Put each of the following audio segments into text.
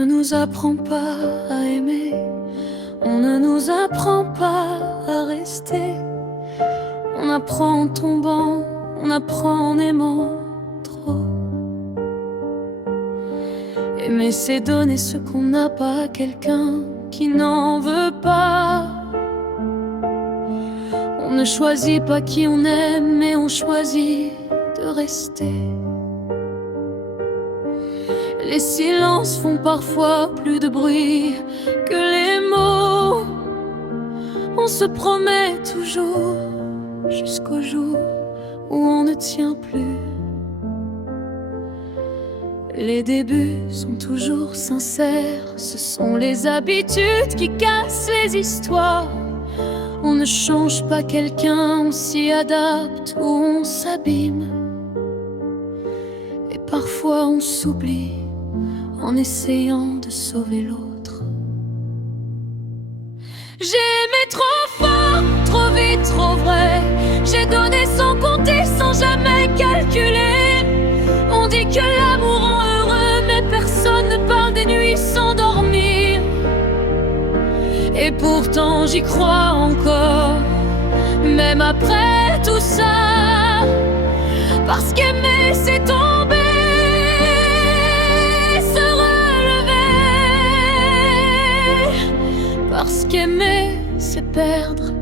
ne nous apprend pas à aimer, on ne nous apprend pas à rester. On apprend en tombant, on apprend en aimant trop. Aimer, c'est donner ce qu'on n'a pas à quelqu'un qui n'en veut pas. On ne choisit pas qui on aime, mais on choisit de rester. Les silences font parfois plus de bruit que les mots. On se promet toujours jusqu'au jour où on ne tient plus. Les débuts sont toujours sincères, ce sont les habitudes qui cassent les histoires. On ne change pas quelqu'un, on s'y adapte ou on s'abîme. Et parfois on s'oublie en essayant de sauver l'autre. J'ai aimé trop fort, trop vite, trop vrai. J'ai donné sans compter, sans jamais calculer. On dit que l'amour rend heureux, mais personne ne parle des nuits sans dormir. Et pourtant j'y crois encore, même après tout ça. Parce qu'aimer c'est tomber, se relever. Parce qu'aimer c'est perdre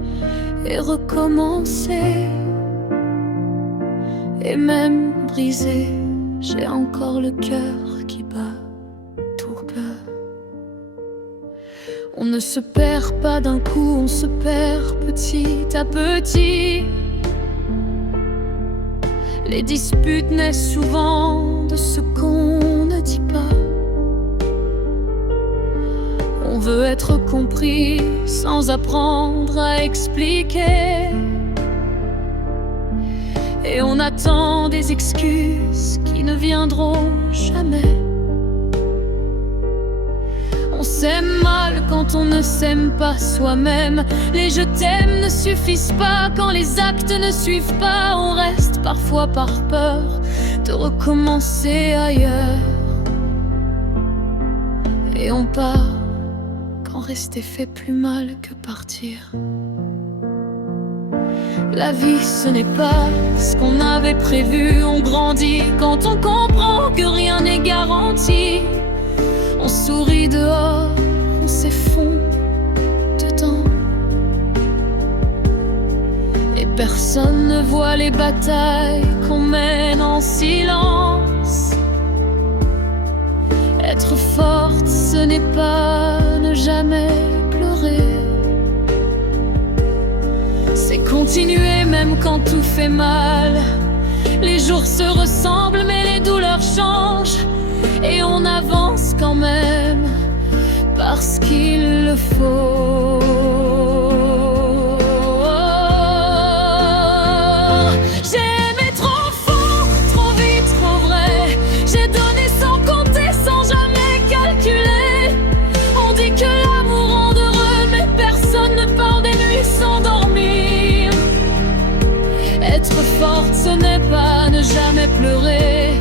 et recommencer. Et même brisé, j'ai encore le cœur qui bat tourbeux. On ne se perd pas d'un coup, on se perd petit à petit. Les disputes naissent souvent de ce qu'on ne dit pas. On veut être compris sans apprendre à expliquer. Et on attend des excuses qui ne viendront jamais. On s'aime mal quand on ne s'aime pas soi-même. Les je t'aime ne suffisent pas quand les actes ne suivent pas. On reste parfois par peur de recommencer ailleurs. Et on part quand rester fait plus mal que partir. La vie ce n'est pas ce qu'on avait prévu. On grandit quand on comprend que rien n'est garanti. On sourit dehors, on s'effondre dedans. Et personne ne voit les batailles qu'on mène en silence. Être forte, ce n'est pas ne jamais pleurer. C'est continuer même quand tout fait mal. Les jours se ressemblent mais les douleurs changent. Et on avance quand même parce qu'il le faut. J'ai aimé trop fort, trop vite, trop vrai. J'ai donné sans compter, sans jamais calculer. On dit que l'amour rend heureux, mais personne ne parle des nuits sans dormir. Être forte, ce n'est pas ne jamais pleurer.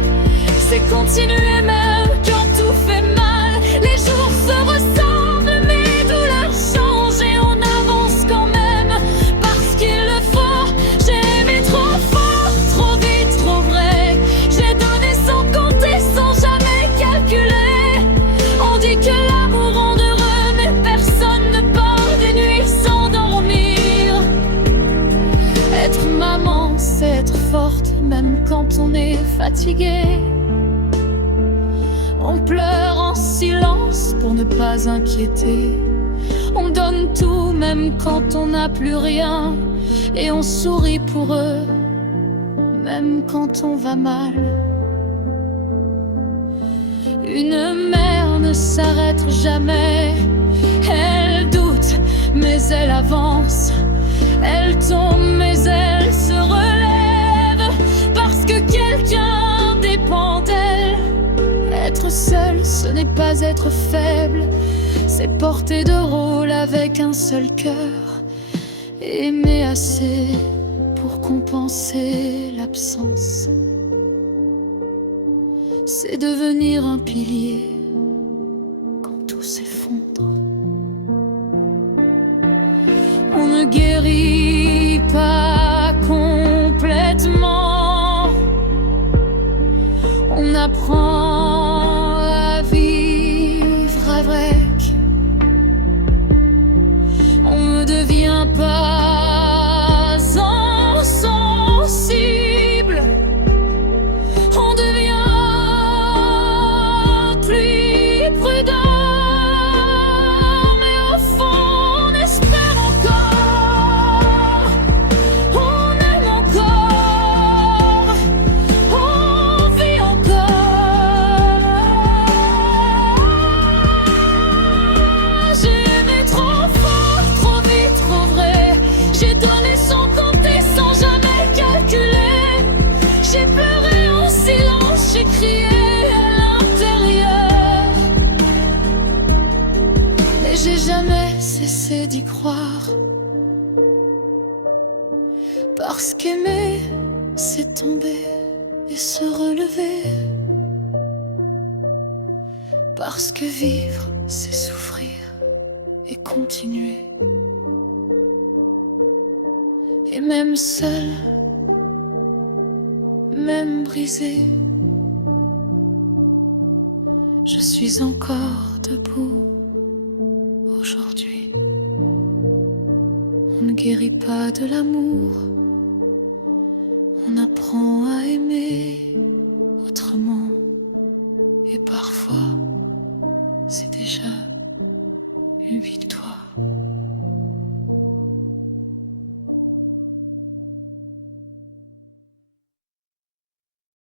C'est continuer même quand tout fait mal. Les jours se ressemblent, mais les douleurs changent. Et on avance quand même parce qu'il le faut. J'ai aimé trop fort, trop vite, trop vrai. J'ai donné sans compter, sans jamais calculer. On dit que l'amour rend heureux, mais personne ne parle des nuits sans dormir. Être maman, c'est être forte, même quand on est fatigué. On pleure en silence pour ne pas inquiéter. On donne tout même quand on n'a plus rien. Et on sourit pour eux, même quand on va mal. Une mère ne s'arrête jamais. Elle doute, mais elle avance. Elle tombe, mais elle se relève. Parce que quelqu'un dépend d'elle. Être seul, ce n'est pas être faible. C'est porter deux rôles avec un seul cœur. Aimer assez pour compenser l'absence. C'est devenir un pilier ne guérit pas complètement. On apprend à vivre avec. On ne devient pas insensible. On devient plus prudent. Mais au fond, on espère encore. On aime encore. On vit encore. J'ai aimé trop fort, trop vite, trop vrai. J'ai donné sans compter, sans jamais calculer. J'ai pleuré en silence, j'ai crié à l'intérieur. Mais j'ai jamais cessé d'y croire. Parce qu'aimer, c'est tomber et se relever. Parce que vivre, c'est souffrir et continuer. Et même seul, même brisé, je suis encore debout aujourd'hui. On ne guérit pas de l'amour, on apprend à aimer autrement. Et parfois, c'est déjà une victoire.